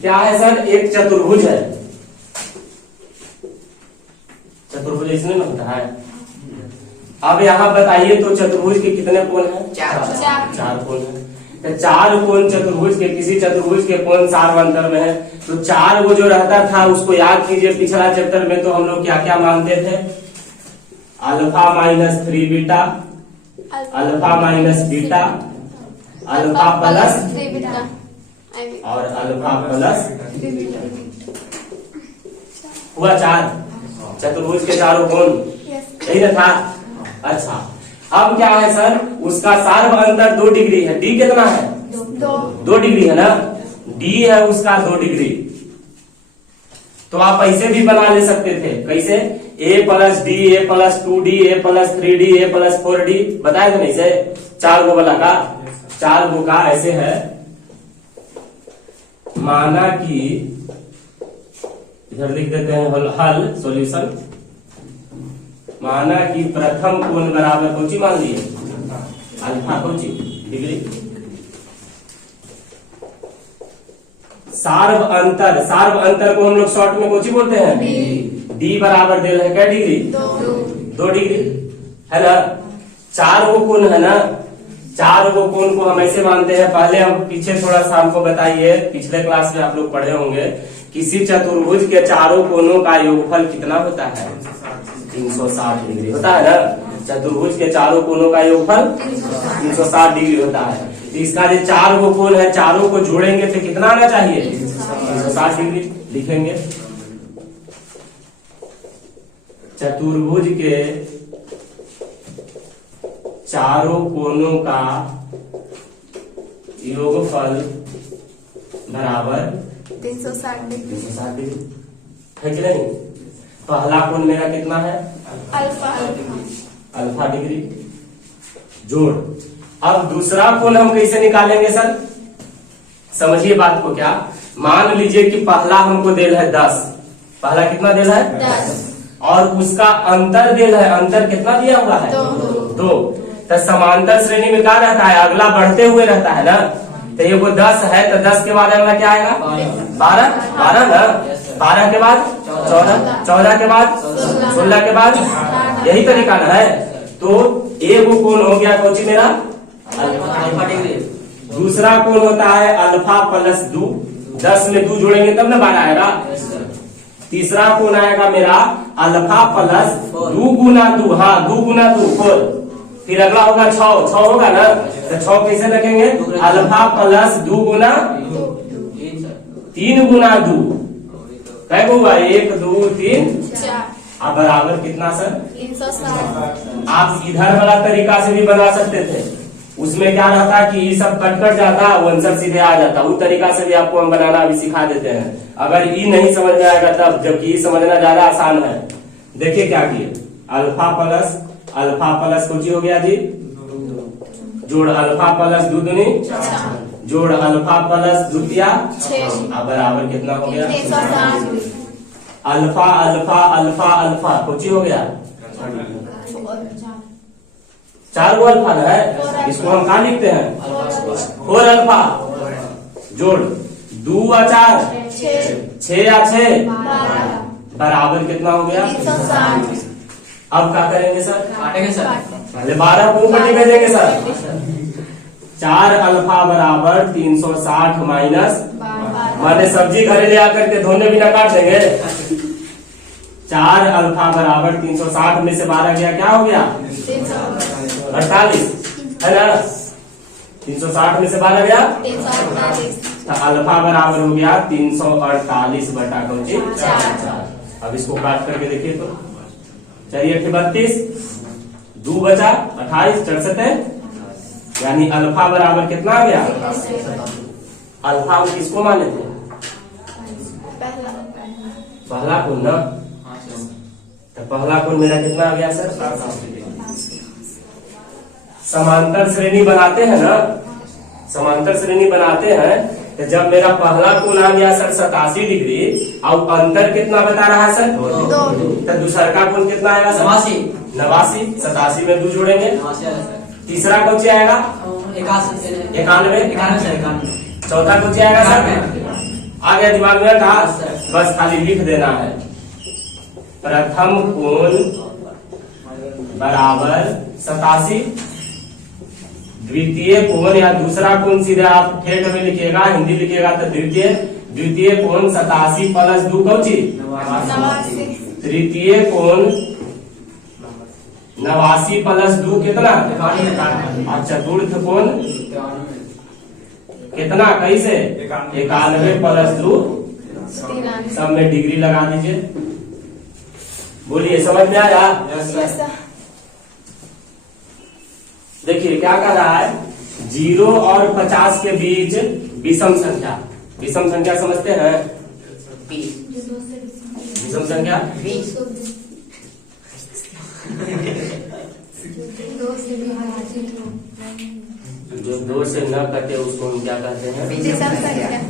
क्या है सर, एक चतुर्भुज है। चतुर्भुज इसमें में होता है। अब यहाँ बताइए तो चतुर्भुज के कितने कोण हैं? चार कोण हैं। तो चार कोण चतुर्भुज के, किसी चतुर्भुज के कोण सार्वंतर में है, तो चार वो जो रहता था उसको याद कीजिए। पिछला चैप्टर में तो हम लोग क्या क्या मानते थे? Alpha minus 3 beta, alpha minus beta, alpha plus और अल्फा प्लस, हुआ चार चतुर्भुज के चारों कोण, यही ना था। अच्छा, अब क्या है सर, उसका सार्व अंतर 2 डिग्री है। डी कितना है? 2 डिग्री है ना। डी है उसका 2 डिग्री। तो आप ऐसे भी बना ले सकते थे। कैसे? a plus D, A plus 2d, A plus 3d, A plus 4d, बताया था नहीं से? चार गो वाला का, चार गो का ऐसे है। माना कि इधर लिख देते हैं हल सॉल्यूशन। माना कि प्रथम कोण बराबर कोची मान लिए? Alpha Kochi degree. सार्व अंतर, सार्व अंतर को हम लोग शॉर्ट में कोची बोलते हैं? डी बराबर दिल है क्या डिग्री? 2 डिग्री है ना। चार वो कोण है ना, चार वो कोण को हम ऐसे मानते हैं। पहले हम पीछे थोड़ा सा हमको बताइए, पिछले क्लास में आप लोग पढ़े होंगे, किसी चतुर्भुज के चारों कोणों का योगफल कितना होता है? 360 डिग्री होता है ना। चतुर्भुज के चारों कोणों का योगफल 360 डिग्री होता है। तो इसका जो चार वो कोण है, चारों को जोड़ेंगे तो कितना आना चाहिए? 360 डिग्री लिखेंगे। चतुर्भुज के चारों कोणों का योगफल बराबर 360 डिग्री है कि नहीं? पहला कोण मेरा कितना है? अल्फा डिग्री जोड़। अब दूसरा कोण हम कैसे निकालेंगे सर? समझिए बात को। क्या मान लीजिए कि पहला हमको देल है 10, पहला कितना देल है? 10, और उसका अंतर देल है, अंतर कितना दिया हुआ है? 2। तो समांतर श्रेणी में क्या रहता है? अगला बढ़ते हुए रहता है ना। तो ये वो 10 है, तो 10 के बाद अगला क्या आएगा? 12 ना। 12 के बाद 14, 14 के बाद 16 के बाद, यही तरीका ना है। तो एक वो कोण हो गया कोची मेरा? Alpha degree. दूसरा कोण होता है अल्फा प्लस 2, 10 में 2 जोड़ेंगे तब ना 12 आएगा। तीसरा कोण आएगा मेरा अल्फा प्लस 2 गुना 2, हाँ 2 गुना 2 4। फिर अगला होगा 6 होगा ना। तो 6 कैसे रखेंगे? अल्फा प्लस 2 गुना 3 गुना 2, क्या हुआ? 1 2 3 4। अब बराबर कितना सर? 360। आप इधर वाला तरीका से भी बना सकते थे। उसमें क्या रहता कि ये सब कट जाता, वो आंसर सीधे आ जाता। उस तरीका से भी आपको हम बनाना अभी सिखा देते हैं, अगर ये नहीं समझ में आएगा तब, जबकि ये समझना ज्यादा आसान है। देखिए क्या किए, अल्फा प्लस कुछ हो गया जी, जोड़ अल्फा प्लस 2 दूनी, जोड़ अल्फा प्लस 2 दिया, अब बराबर कितना हो गया? अल्फा अल्फा अल्फा अल्फा कुछ हो गया? 4 अल्फा है। इसको हम कहा लिखते हैं? 4 अल्फा जोड़ 2 और 4 6 या 6 बराबर कितना हो गया? 360। अब क्या करेंगे सर? काटेंगे सर। पहले 12 को ऊपर भेजेंगे सर। 4 अल्फा बराबर 360 माइनस, माने सब्जी घरे ले आकर के धोने बिना काट देंगे। 4 अल्फा बराबर 360 में से 12 गया, क्या हो गया? 48 है ना। 360 में से 12 गया, तो अल्फा बराबर हो गया 348 बटा 4। अब इसको काट करके देखिए तो चलिए 32, 2 बचा 28, 64, यानी अल्फा बराबर कितना आ गया? अल्फा हम किसको माने थे? पहला कोण ना। तो पहला कोण मेरा कितना आ गया सर? समांतर श्रेणी बनाते हैं ना, समांतर श्रेणी बनाते हैं। तो जब मेरा पहला कोण आ गया सर 87 डिग्री, और अंतर कितना बता रहा है सर? 2। तो दूसरा का कोण कितना आएगा? 89। 87 में 2 जोड़ेंगे, तीसरा कौन आएगा? 91। चौथा कौन आएगा सर? आ गया दिमाग में कहा, बस खाली लिख देना है। प्रथम कोण बराबर 87, द्वितीय कोण या दूसरा कोण सीधे आप ठेठ में लिखिएगा, हिंदी लिखिएगा तो द्वितीय कोण 87 प्लस 2 कौची, 89। तृतीय कोण 89 प्लस 2 कितना, और चतुर्थ कोण कितना, कैसे 91 प्लस 2, सब में डिग्री लगा दीजिए। बोलिए समझ में आया। Yes sir. देखिए क्या कर रहा है, 0 और 50 के बीच विषम संख्या, विषम संख्या समझते हैं, विषम संख्या जो 2 से न कटे उसको हम क्या कहते हैं, विषम संख्या।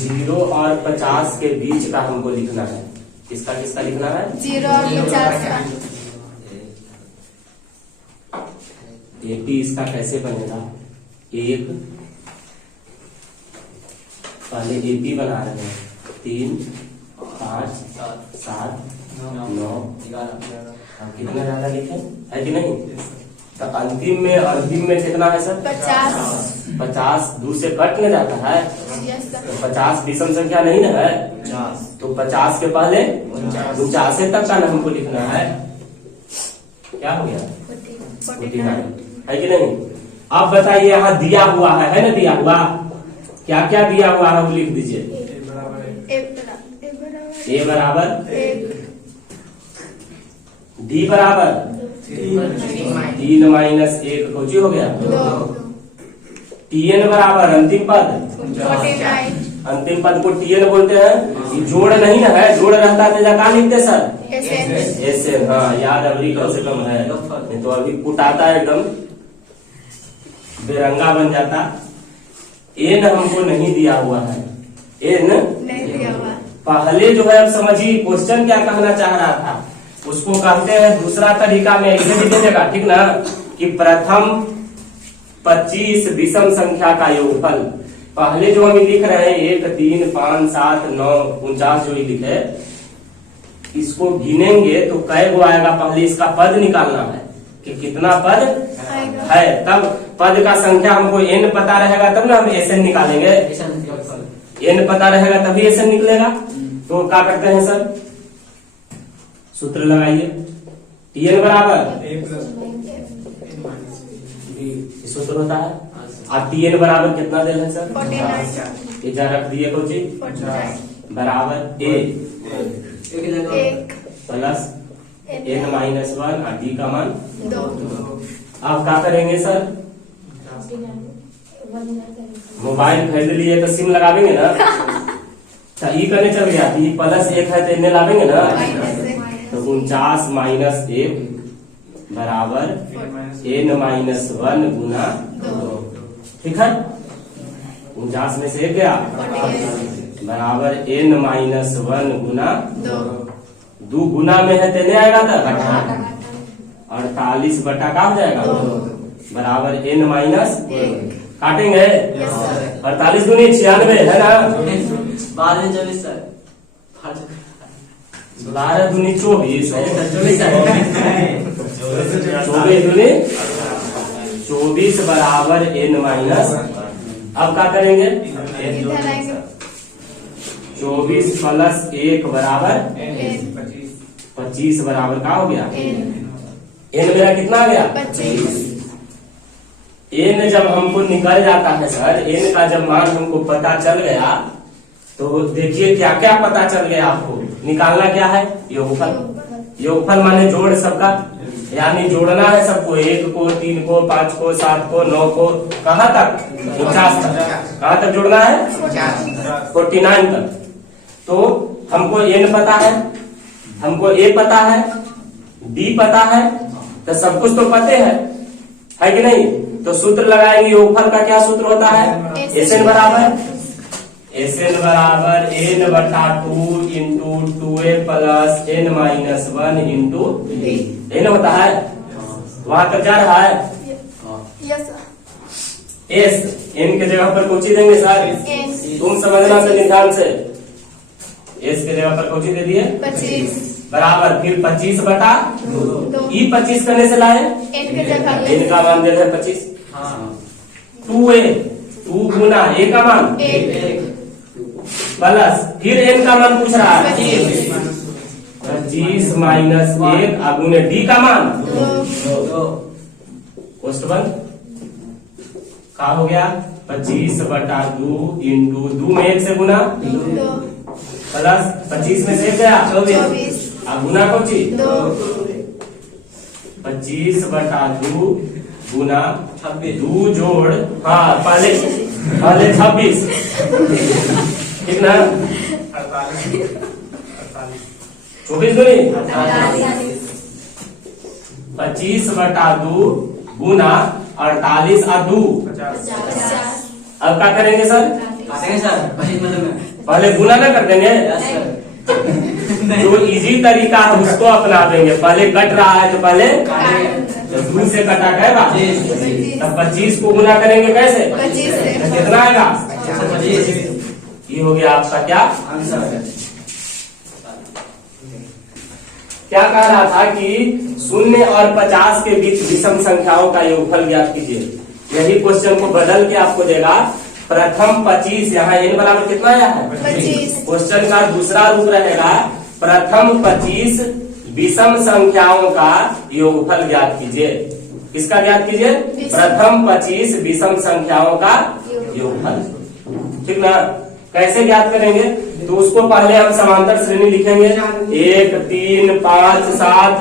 0 और 50 के बीच का हमको लिखना है। किसका किसका लिखना है, 0 और 50 का। एपी इसका कैसे बनेगा, एक पहले एपी बना रहे हैं, 3 5 7 9 अब कितना ज्यादा लिखे है कि नहीं, तो अंतिम में कितना है सर, 50 2 से कट नहीं जाता है, यस सर। तो 50 विषम संख्या नहीं ना है, तो 50 के पहले 49 तक का ना हमको लिखना है। क्या हो गया, 49 है कि नहीं। अब बताइए यहाँ दिया हुआ है ना, दिया हुआ क्या क्या दिया हुआ है वो लिख दीजिए। ए बराबर, डी बराबर 3 माइनस 1 कोची हो गया, टीएन बराबर अंतिम पद, 49। अंतिम पद को टीएन बोलते हैं। ये जोड़ नहीं ना है, जोड़ रहता है तो क्या लिखते सर, एसएन। हाँ याद अभी कम से कम है, नहीं तो अभी कुटाता है एकदम बेरंगा बन जाता। एन हमको नहीं दिया हुआ है, एन नहीं दिया हुआ। पहले जो है, अब समझिए क्वेश्चन क्या कहना चाह रहा था, उसको कहते हैं दूसरा तरीका में ऐसे भी देगा, ठीक ना, कि प्रथम 25 विषम संख्या का योगफल। पहले जो हम लिख रहे हैं 1 3 5 7 9 49 जो लिखे, इसको गिनेंगे तो कै गो आएगा, पहले इसका पद निकालना है कि कितना पद है, तब पद का संख्या हमको n पता रहेगा तब ना हम एसएन निकालेंगे, n पता रहेगा तभी एसएन निकलेगा। तो क्या करते हैं सर, सूत्र लगाइए, टीएन बराबर सूत्र होता है, और टीएन बराबर कितना दे है सर, 49। इधर रख दिए कोची, 49 बराबर ए 1 प्लस n माइनस 1 और डी का मान 2। अब क्या करेंगे सर, मोबाइल खरीद लिए तो सिम लगावेंगे ना, तो ई करने चल गया, ई प्लस 1 है तो इन्हें लावेंगे ना, तो 49 माइनस 1 बराबर n माइनस 1 गुना 2, ठीक है। 49 में से 1 गया बराबर n माइनस 1 गुना 2 गुना में है तो नहीं आएगा था, 48 बटा का हो जाएगा बराबर n माइनस, काटेंगे 48 दूनी 96 है ना, 12 दूनी 24 दूनी 24 बराबर n माइनस। अब क्या करेंगे, 24 प्लस 1 बराबर 25 बराबर का हो गया, n मेरा कितना आ गया, 25। n जब हमको निकल जाता है सर, n का जब मान हमको पता चल गया तो देखिए क्या क्या पता चल गया आपको, निकालना क्या है, योगफल। योगफल माने जोड़ सबका, यानी जोड़ना है सबको, 1 को 3 को 5 को 7 को 9 को, कहाँ तक, 50 तक। कहाँ तक जोड़ना है, 49 तक। तो हमको n पता है, हमको a पता है, d पता है, तो सब कुछ तो पते है कि नहीं। तो सूत्र लगाएंगे, योगफल का क्या सूत्र होता है, एसएन बराबर n बटा 2 into 2a plus n minus 1 into n होता है। वहां तक जा रहा है, यस सर। एस, एन के जगह पर कौची देंगे सर? तुम समझना तो ध्यान से। एस के जगह पर कौची दे दिए? 25 बराबर फिर 25 बटा 2 ई 25 करने से लाए एन के जगह एन का मान दे रहे 25। हाँ 2a, 2 गुना ए का मान 1 प्लस फिर एन का मान पूछ रहा है 25 माइनस 1 गुने डी का मान 2 क्वेश्चन बन का हो गया 25 बटा 2 इंटू 2 में 1 से गुना 2 प्लस 25 में से गया 24 गुना कौची 2 25 बटा 2 गुना 26 2 जोड़ हाँ पहले 26 ठीक ना 24 दूनी 25 बटा 2 गुना 48 और 2 अब क्या करेंगे सर? आते सर भाई मतलब पहले गुना ना कर देंगे यस सर जो इजी तरीका है उसको अपना देंगे। पहले कट रहा है तो पहले तो 2 से कटा करेगा तब 25 को गुना करेंगे कैसे? 25 से तो कितना आएगा? 25 ये हो गया आपका क्या आंसर। क्या कह रहा था कि 0 और 50 के बीच विषम संख्याओं का योगफल ज्ञात कीजिए। यही क्वेश्चन को बदल के आपको देगा प्रथम 25 यहाँ n बराबर कितना आया है 25 क्वेश्चन का दूसरा रूप रहेगा प्रथम 25 विषम संख्याओं का योगफल ज्ञात कीजिए। किसका ज्ञात कीजिए? प्रथम 25 विषम संख्याओं का योगफल। ठीक ना? कैसे ज्ञात करेंगे? तो उसको पहले हम समांतर श्रेणी लिखेंगे 1 3 5 7।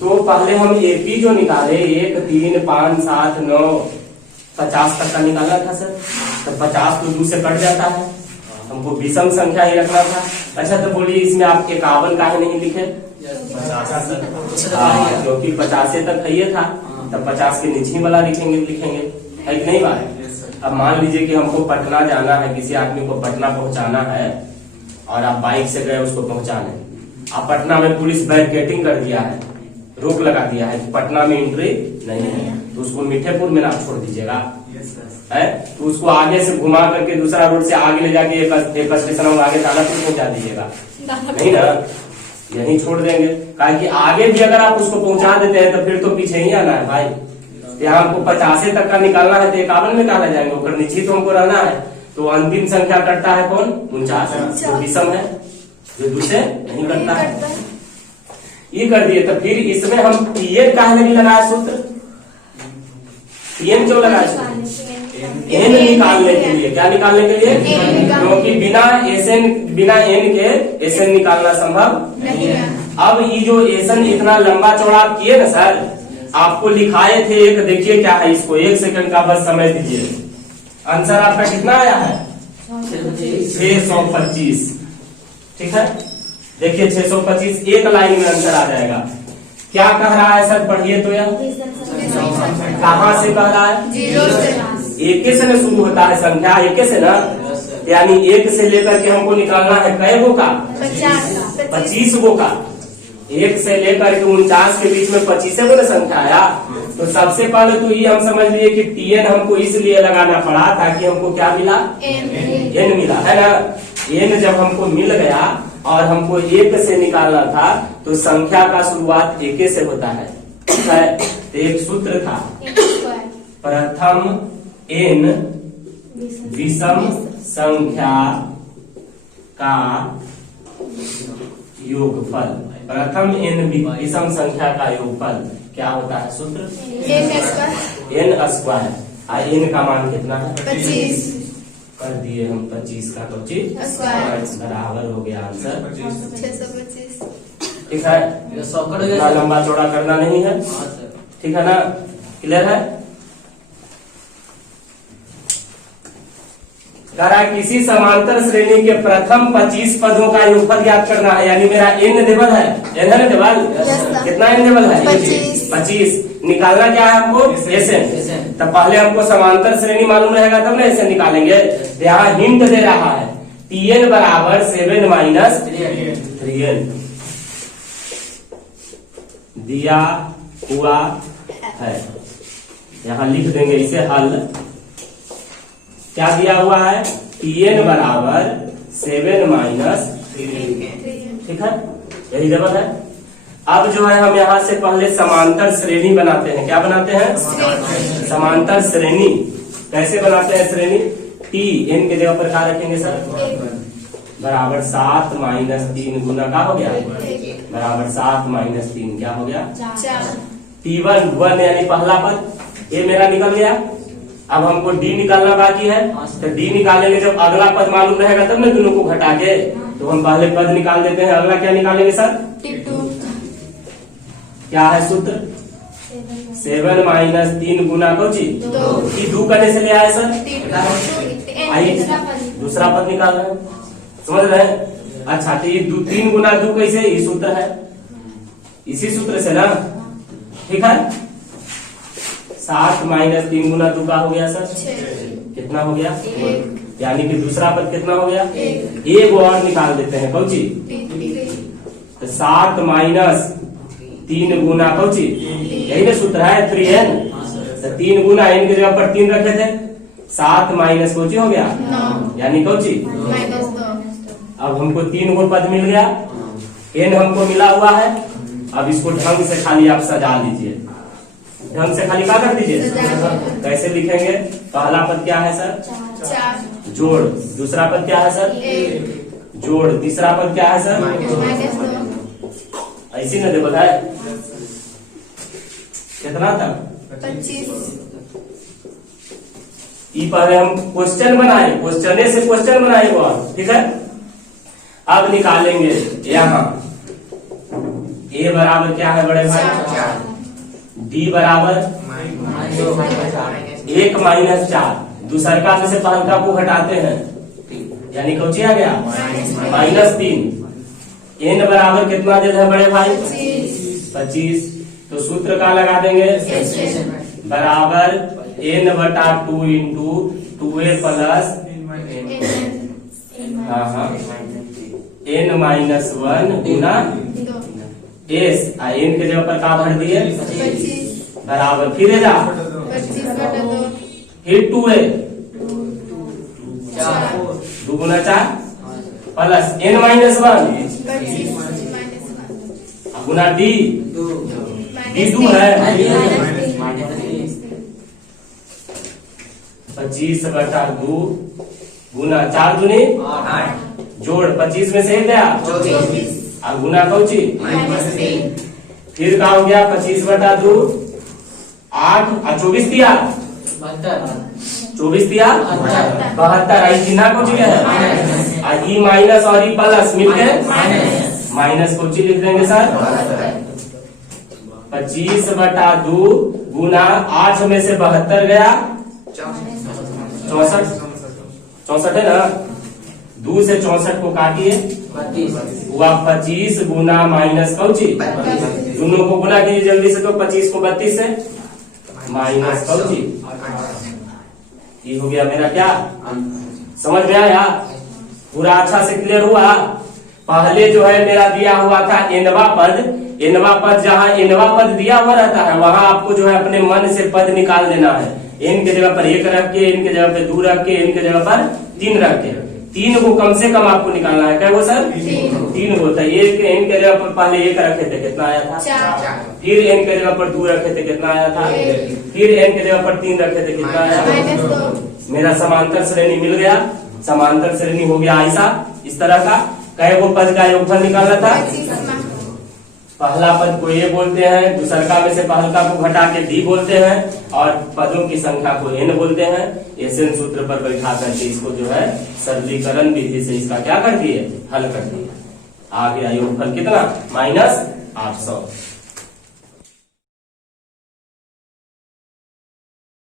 तो पहले हम एपी जो निकाले 1 3 5 7 9 50 तक का निकाला था सर। तो 50 तो 2 से कट जाता है, हमको विषम संख्या ही रखना था। अच्छा तो बोलिए इसमें आप 51 काहे नहीं लिखे? क्योंकि 50 तक है ये था, तब 50 के नीचे वाला लिखेंगे है कि नहीं बात? अब मान लीजिए कि हमको पटना जाना है, किसी आदमी को पटना पहुंचाना है और आप बाइक से गए उसको पहुंचाने। आप पटना में पुलिस बैरिकेडिंग कर दिया है, रोक लगा दिया है, पटना में एंट्री नहीं है, तो उसको मीठेपुर में ना छोड़ दीजिएगा है। तो उसको आगे से घुमा करके दूसरा रोड से आगे ले जाके एक स्टेशन आगे दानापुर पहुंचा दीजिएगा, नहीं ना? यहीं छोड़ देंगे। कारण कि आगे भी अगर आप उसको पहुंचा देते हैं तो फिर तो पीछे ही आना है भाई। यहाँ हमको 50 तक का निकालना है तो 51 में कहा जाएंगे, ऊपर नीचे तो हमको रहना है। तो अंतिम संख्या कटता है कौन? 49 जो विषम है, जो दूसरे नहीं कटता है। ये कर दिए तो फिर इसमें हम पीएन काहे नहीं लगाया सूत्र? पीएन क्यों लगाया सूत्र? एन निकालने के लिए। क्या निकालने के लिए? क्योंकि बिना एन के एसएन निकालना संभव नहीं है। अब ये जो एसएन इतना लंबा चौड़ा आप किए ना सर, आपको लिखाए थे एक, देखिए क्या है, इसको 1 सेकंड का बस समय दीजिए। आंसर आपका कितना आया है? 625। ठीक है, देखिए 625 एक लाइन में आंसर आ जाएगा। क्या कह रहा है सर? पढ़िए तो यार, कहाँ से कह रहा है? 0 से एक से न शुरू होता है संख्या, एक से ना, यानी 1 से लेकर के हमको निकालना है कै गो का? 25 गो का। 1 से लेकर के 49 के बीच में 25 गो ना संख्या आया। तो सबसे पहले तो ये हम समझ लिए कि टीएन हमको इसलिए लगाना पड़ा ताकि हमको क्या मिला? एन मिला, है ना? एन जब हमको मिल गया और हमको 1 से निकालना था तो संख्या का शुरुआत 1 से होता है। तो एक सूत्र था प्रथम एन विषम संख्या का योगफल। प्रथम एन विषम संख्या का योगफल क्या होता है? सूत्र एन स्क्वायर। एन का मान कितना है? 25 कर दिए हम 25 का तो बराबर हो गया आंसर 625। ठीक है, इतना लंबा चौड़ा करना नहीं है। ठीक है ना? क्लियर है? कह रहा है किसी समांतर श्रेणी के प्रथम 25 पदों का योगफल ज्ञात करना है। यानी मेरा एन टेबल है, एन है ना टेबल? कितना एन टेबल है? 25। निकालना क्या है हमको? एसएन। तब पहले हमको समांतर श्रेणी मालूम रहेगा तब ना एसएन निकालेंगे। यहाँ हिंट दे रहा है टीएन बराबर 7 माइनस 3n दिया हुआ है। यहाँ लिख देंगे इसे हल। क्या दिया हुआ है? Tn बराबर 7 माइनस 3। ठीक है, यही जवाब है। अब जो है हम यहाँ से पहले समांतर श्रेणी बनाते हैं। क्या बनाते हैं? समांतर श्रेणी। कैसे बनाते हैं श्रेणी? टी एन के जगह पर क्या रखेंगे सर? बराबर 7 माइनस 3 गुना का हो गया बराबर 7 माइनस 3 क्या हो गया? 4। T1 1 यानी पहला पद ये मेरा निकल गया। अब हमको डी निकालना बाकी है, तो डी निकालेंगे जब अगला पद मालूम रहेगा तब ना दोनों को घटा के, तो हम पहले पद निकाल देते हैं। अगला क्या निकालेंगे सर? T2। क्या है सूत्र? 7 माइनस 3 गुना कोची 2 करने से ले आए सर। आइए दूसरा पद निकाल रहे हैं, समझ रहे हैं? अच्छा, तो ये 3 गुना 2 कैसे? ये सूत्र है, इसी सूत्र से ना। ठीक है, 7 माइनस 3 गुना 2 का हो गया सर? 6। कितना हो गया? 1। यानी कि दूसरा पद कितना हो गया? 1। एक और निकाल देते हैं कौची? तो 7 माइनस 3 गुना कौची, यही ना सूत्र है 3n। तो 3 गुना n की जगह पर 3 रखे थे, 7 माइनस कोची हो गया 9 यानी कौची। -2। अब हमको 3 गो पद मिल गया, n हमको मिला हुआ है। अब इसको ढंग से खाली आप सजा लीजिए, ढंग से खाली क्या कर दीजिए? कैसे लिखेंगे? पहला पद क्या है सर? 4। जोड़। दूसरा पद क्या है सर? 1। जोड़। तीसरा पद क्या है सर? -2। ऐसी न दे बताए कितना तक? 25। ई पहले हम क्वेश्चन बनाए, क्वेश्चन से क्वेश्चन बनाए वो, ठीक है। अब निकालेंगे यहाँ ए बराबर क्या है बड़े भाई? डी बराबर 1 माइनस 4। दूसरका में से पहलका को हटाते हैं, यानी कौची आ गया? -3। एन बराबर कितना दे है बड़े भाई? 25। तो सूत्र का लगा देंगे बराबर n बटा 2 into 2a plus n minus 1 गुना s। n के जगह पर का भर दिए? 25। बराबर फिर जा 25/2। फिर 2a 4। 2 गुना 4 प्लस n माइनस 1 25 -1 गुना d। डी 2 है। 25 बटा 2 गुना 4 दूनी जोड़ 25 में से गया 24। और गुना कौची -3। फिर का हो गया 25 बटा 2 8 और 24 दिया 24 दिया 72। आई चिन्हा कौची है और ई माइनस और ई प्लस मिलके माइनस कौची लिख देंगे सर? 25 बटा 2 गुना 8 में से 72 गया 64 है ना। 2 से 64 को काटिए हुआ 25 गुना माइनस कौची, दोनों को गुना कीजिए जल्दी से। तो 25 को 32 से माइनस कौची, ये हो गया मेरा क्या? समझ में आया? पूरा अच्छा से क्लियर हुआ? पहले जो है मेरा दिया हुआ था एनवा पद, जहाँ एनवा पद दिया हुआ रहता है वहां आपको जो है अपने मन से पद निकाल देना है। एन के जगह पर 1 रख के, एन के जगह पर 2 रख के, एन के जगह पर 3 रख के। 3 को कम से कम आपको निकालना है। क्या वो सर? 3 होता है। एन के जगह पर पहले 1 रखे थे, कितना आया था? 4। फिर एन के जगह पर 2 रखे थे, कितना आया था? फिर एन के जगह पर 3 रखे थे, कितना आया था? मेरा समांतर श्रेणी मिल गया। समांतर श्रेणी हो गया ऐसा, इस तरह का। कई वो पद का योगफल निकालना था। पहला पद को ए बोलते हैं, दूसरका में से पहलका को घटा के डी बोलते हैं, और पदों की संख्या को एन बोलते हैं। एसएन सूत्र पर बैठा करके इसको जो है सरलीकरण विधि से इसका क्या कर दिए? हल कर दिए। आ गया योगफल कितना? -800।